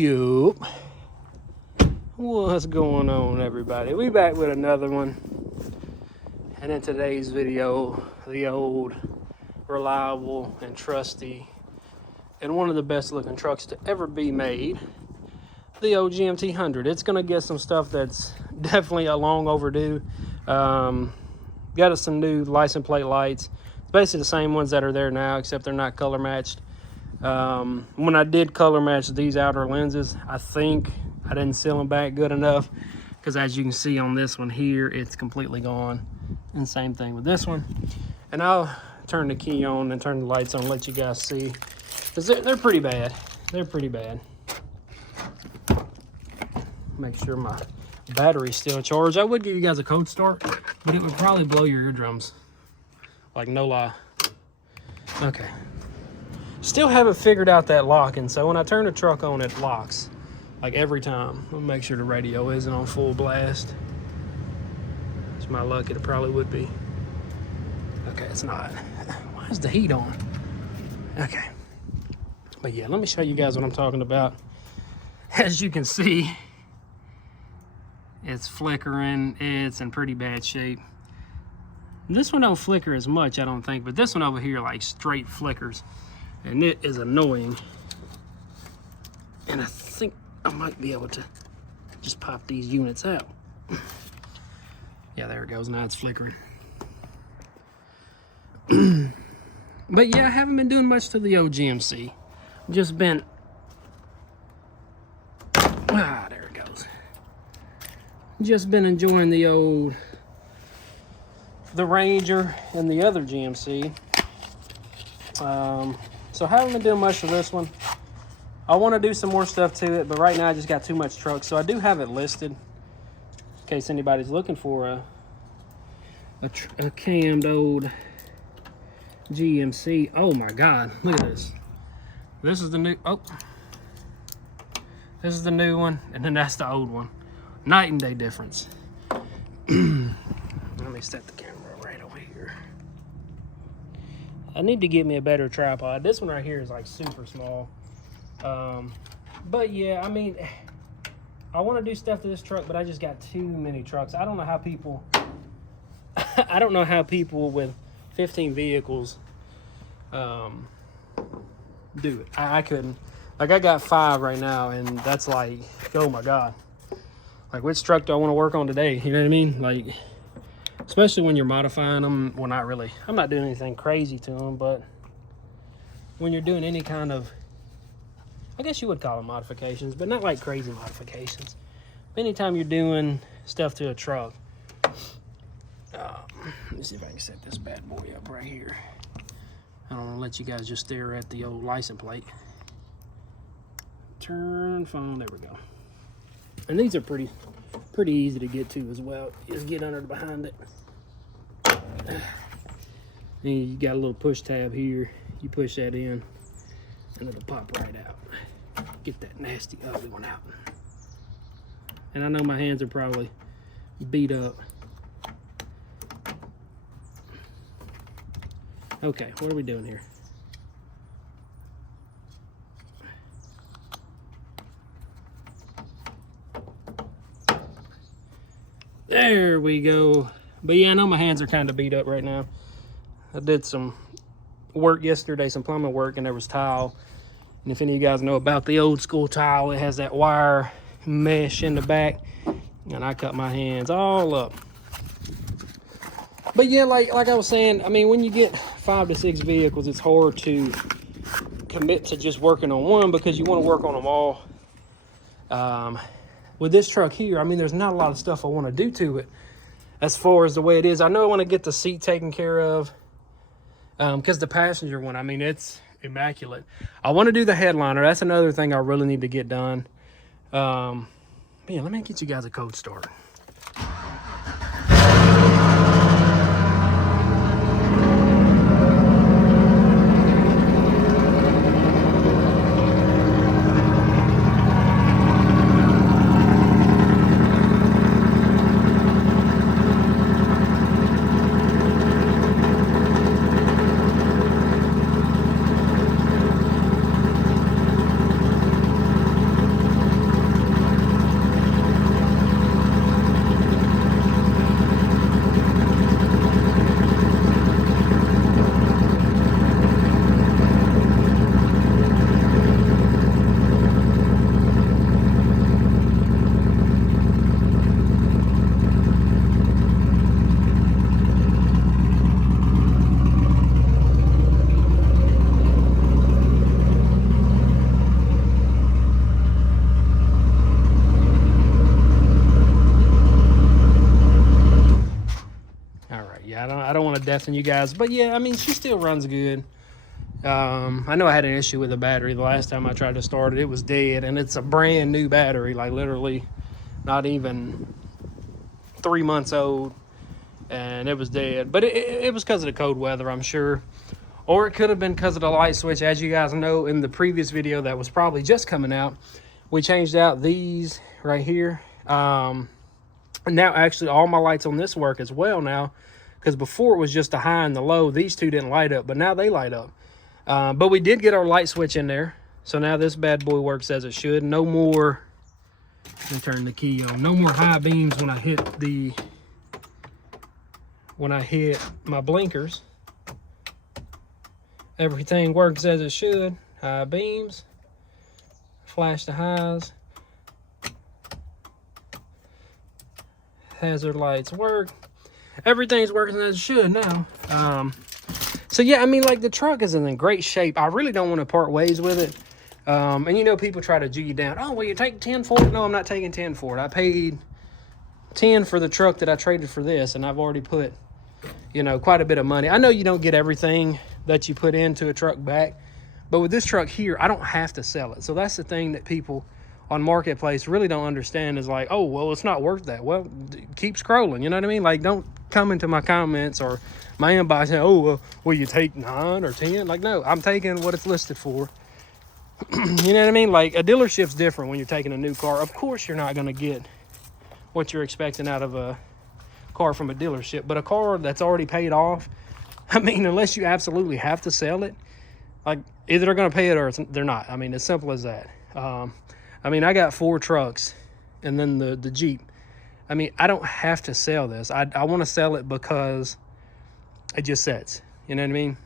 Yup. What's going on, everybody? We back with another one. And in today's video, the old, reliable, and trusty, and one of the best looking trucks to ever be made, the old GMT 100. It's gonna get some stuff that's definitely a long overdue. Got us some new license plate lights. It's basically the same ones that are there now, except they're not color matched. When I did color match these outer lenses, I think I didn't seal them back good enough, because as you can see on this one here, it's completely gone. And same thing with this one. And I'll turn the key on and turn the lights on, let you guys see, because they're pretty bad. They're pretty bad. Make sure my battery's still charged. I would give you guys a cold start, but it would probably blow your eardrums. Like, no lie. Okay. Still haven't figured out that locking, so when I turn the truck on, it locks. Like every time. I'll make sure the radio isn't on full blast. It's my luck, it probably would be. Okay, it's not. Why is the heat on? Okay. But yeah, let me show you guys what I'm talking about. As you can see, it's flickering. It's in pretty bad shape. This one don't flicker as much, I don't think, but this one over here like straight flickers. And it is annoying. And I think I might be able to just pop these units out. Yeah, there it goes. Now it's flickering. But yeah, I haven't been doing much to the old GMC. Just been... Ah, there it goes. Just been enjoying the old... the Ranger and the other GMC. So I haven't been doing much for this one. I want to do some more stuff to it, but right now I just got too much truck. So I do have it listed in case anybody's looking for a cammed old GMC. Oh my God, look at this. This is the new, oh. This is the new one, and then that's the old one. Night and day difference. Let me set the camera right over here. I need to get me a better tripod. This one right here is like super small. But yeah, I mean, I want to do stuff to this truck, but I just got too many trucks. I don't know how people, I don't know how people with 15 vehicles do it. I couldn't. Like, I got 5 right now, and that's like, oh my God. Like, which truck do I want to work on today? You know what I mean? Like, especially when you're modifying them. Well, not really. I'm not doing anything crazy to them, but when you're doing any kind of, I guess you would call them modifications, but not like crazy modifications. Anytime you're doing stuff to a truck. Let me see if I can set this bad boy up right here. I don't want to let you guys just stare at the old license plate. Turn phone, there we go. And these are pretty easy to get to as well. Just get under behind it. And you got a little push tab here. You push that in, and it'll pop right out. Get that nasty ugly one out. And I know my hands are probably beat up. Okay, what are we doing here? There we go. But yeah, I know my hands are kind of beat up right now. I did some work yesterday, some plumbing work, and there was tile. And if any of you guys know about the old school tile, it has that wire mesh in the back. And I cut my hands all up. But yeah, like I was saying, I mean, when you get 5 to 6 vehicles, it's hard to commit to just working on one, because you want to work on them all. With this truck here, I mean, there's not a lot of stuff I want to do to it as far as the way it is. I know I want to get the seat taken care of, because the passenger one, I mean, it's immaculate. I want to do the headliner. That's another thing I really need to get done. But yeah, let me get you guys a cold start. of death than you guys. But yeah, I mean, she still runs good. I know I had an issue with the battery the last time I tried to start it. It was dead, and it's a brand new battery, like literally not even 3 months old, and it was dead. But it was because of the cold weather, I'm sure. Or it could have been because of the light switch. As you guys know, in the previous video that was probably just coming out, we changed out these right here. And now actually all my lights on this work as well now, because before it was just the high and the low. These two didn't light up, but now they light up. But we did get our light switch in there, so now this bad boy works as it should. No more, let me turn the key on, no more high beams when I hit my blinkers. Everything works as it should. High beams, flash the highs, hazard lights work. Everything's working as it should now. So yeah, I mean, like, the truck is in great shape. I really don't want to part ways with it. And you know, people try to G you down. Oh, well, you take 10 for it? No, I'm not taking 10 for it. I paid 10 for the truck that I traded for this, and I've already put, you know, quite a bit of money. I know you don't get everything that you put into a truck back, but with this truck here, I don't have to sell it. So that's the thing that people on Marketplace really don't understand, is like, oh, well, it's not worth that. Well, keep scrolling, you know what I mean? Like, don't come into my comments or my inbox saying, oh, well, will you take 9 or 10? Like, no, I'm taking what it's listed for. You know what I mean? Like, a dealership's different when you're taking a new car. Of course, you're not going to get what you're expecting out of a car from a dealership, but a car that's already paid off, I mean, unless you absolutely have to sell it, like, either they're going to pay it or they're not. I mean, as simple as that. I mean, I got 4 trucks and then the Jeep. I mean, I don't have to sell this. I want to sell it because it just sets. You know what I mean?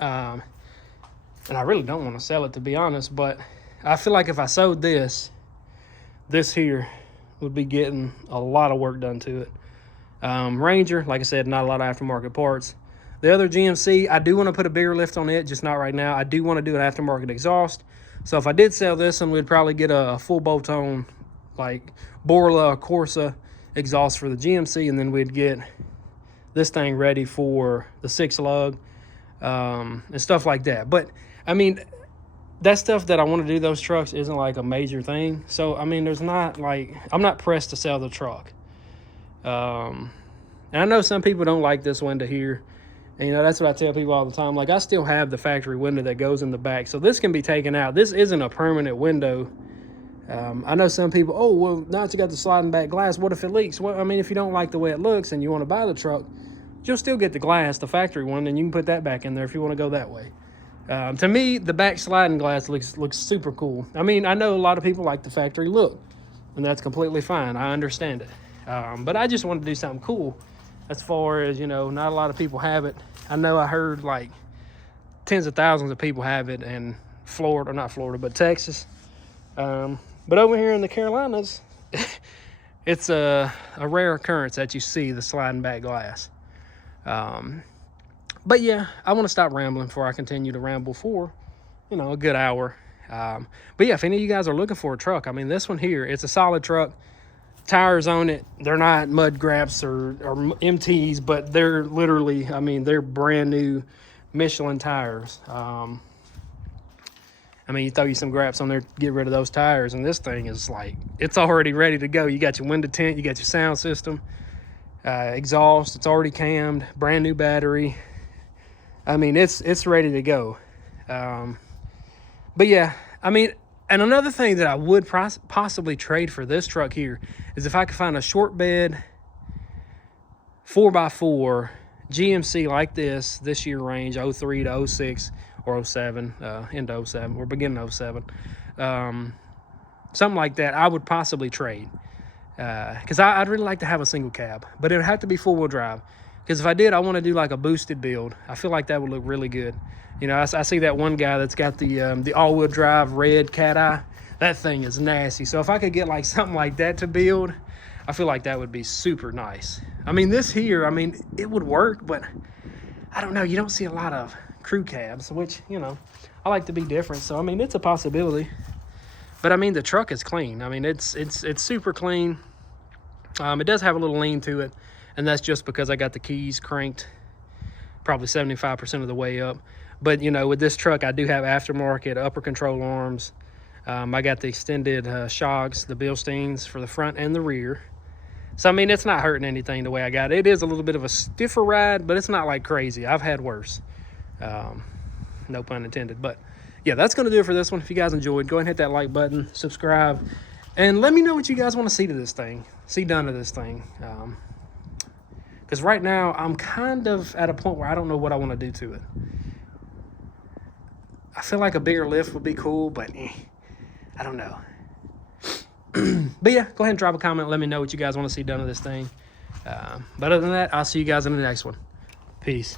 And I really don't want to sell it, to be honest. But I feel like if I sold this here would be getting a lot of work done to it. Ranger, like I said, not a lot of aftermarket parts. The other GMC, I do want to put a bigger lift on it, just not right now. I do want to do an aftermarket exhaust. So if I did sell this one, we'd probably get a full bolt-on, like, Borla or Corsa exhaust for the GMC, and then we'd get this thing ready for the 6-lug and stuff like that. But, I mean, that stuff that I want to do those trucks isn't, like, a major thing. So, I mean, there's not, like, I'm not pressed to sell the truck. And I know some people don't like this window here. And, you know, that's what I tell people all the time. Like, I still have the factory window that goes in the back. So this can be taken out. This isn't a permanent window. I know some people, oh, well, now that you got the sliding back glass, what if it leaks? Well, I mean, if you don't like the way it looks and you want to buy the truck, you'll still get the glass, the factory one, and you can put that back in there if you want to go that way. To me, the back sliding glass looks super cool. I mean, I know a lot of people like the factory look, and that's completely fine. I understand it. But I just wanted to do something cool. As far as, you know, not a lot of people have it. I know I heard like tens of thousands of people have it in Florida, or not Florida, but Texas. But over here in the Carolinas, it's a rare occurrence that you see the sliding back glass. But yeah, I want to stop rambling before I continue to ramble for, you know, a good hour. But yeah, if any of you guys are looking for a truck, I mean, this one here, it's a solid truck. Tires on it, they're not mud graps or MTs, but they're literally, I mean, they're brand new Michelin tires. I mean, you throw you some graps on there, get rid of those tires, and this thing is like, it's already ready to go. You got your window tint, you got your sound system, exhaust, it's already cammed, brand new battery. I mean, it's ready to go. But yeah, I mean, and another thing that I would possibly trade for this truck here is if I could find a short bed 4x4 GMC like this year range, 03 to 06 or 07, into 07 or beginning of 07. Something like that I would possibly trade. Because I'd really like to have a single cab, but it would have to be 4-wheel drive. Because if I did, I want to do like a boosted build. I feel like that would look really good. You know, I see that one guy that's got the all-wheel drive red cat eye. That thing is nasty. So if I could get like something like that to build, I feel like that would be super nice. I mean, this here, I mean, it would work, but I don't know. You don't see a lot of crew cabs, which, you know, I like to be different. So, I mean, it's a possibility. But, I mean, the truck is clean. I mean, it's super clean. It does have a little lean to it, and that's just because I got the keys cranked probably 75% of the way up. But, you know, with this truck, I do have aftermarket upper control arms. I got the extended shocks, the Bilsteins for the front and the rear. So, I mean, it's not hurting anything the way I got it. It is a little bit of a stiffer ride, but it's not like crazy. I've had worse. No pun intended. But, yeah, that's going to do it for this one. If you guys enjoyed, go ahead and hit that like button, subscribe, and let me know what you guys want to see to this thing, see done to this thing. Because right now, I'm kind of at a point where I don't know what I want to do to it. I feel like a bigger lift would be cool, but I don't know. But yeah, go ahead and drop a comment. Let me know what you guys want to see done to this thing. But other than that, I'll see you guys in the next one. Peace.